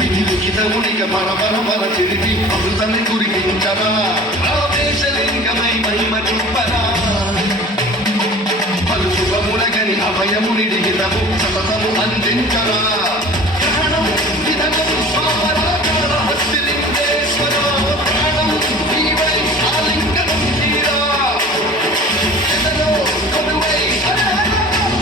విధి లిఖిత ఉనిక పర చిరిపి అమృతని కురిపించరా ఆవేశలింగమై మహిమ చూపరా పలు శుభములగని అభయముని లిఖితము సతతము అందించరా ప్రాణం విధనం స్వాపరాకార హస్తిలింగేశ్వర ప్రాణం నీవై ఆలింగనం తీరా ఎదలో కొలువై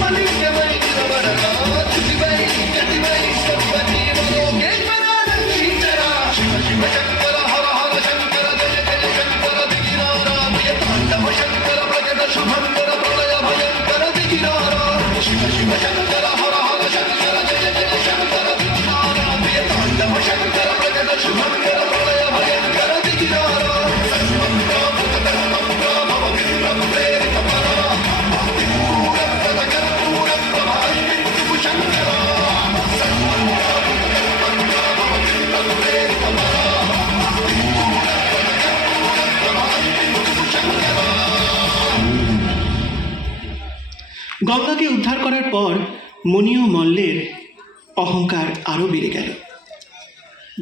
మలింగమై నిలబడరా తుదివై గతివై సర్వజీవలోకేశ్వర రక్షించరా శివ శివ శంకర హర హర శంకర జయ జయ శంకర దిగిరారా తాండవ శంకర ప్రకట శుభంకర ప్రళయ భయంకర దిగిరారా శివ శివ శంకర హర హర శంకర జయ జయ శంకర దిగిరారా తాండవ శంకర ప్రకట శుభంకర ప్రళయ భయంకర దిగిరారా సర్వం ప్రాప్త ధర్మం ప్రాభవ విప్రం ప్రేరిత పరా భక్తిపూర ప్రతకర్పూర ప్రభావించు శంకర సర్వం ప్రాప్త ధర్మం ప్రాభవ విప్రం ప్రేరిత పరా భక్తిపూర ప్రతకర్పూర ప్రభావించు శంకర। গঙ্গাকে উদ্ধার করার পর মণি ও মল্লের অহংকার আরও বেড়ে গেল।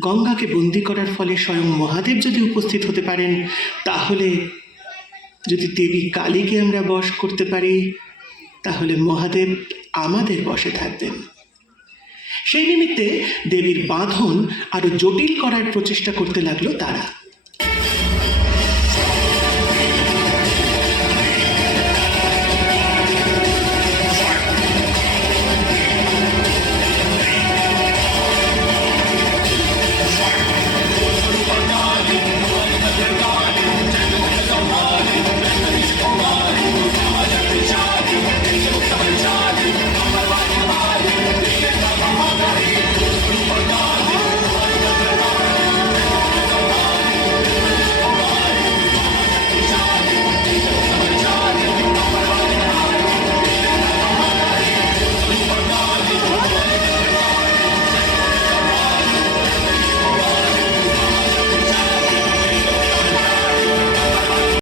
গঙ্গাকে বন্দি করার ফলে স্বয়ং মহাদেব যদি উপস্থিত হতে পারেন, তাহলে যদি দেবী কালীকে আমরা বশ করতে পারি, তাহলে মহাদেব আমাদের বশে থাকবেন। সেই নিমিত্তে দেবীর বাঁধন আরও জটিল করার প্রচেষ্টা করতে লাগলো তারা।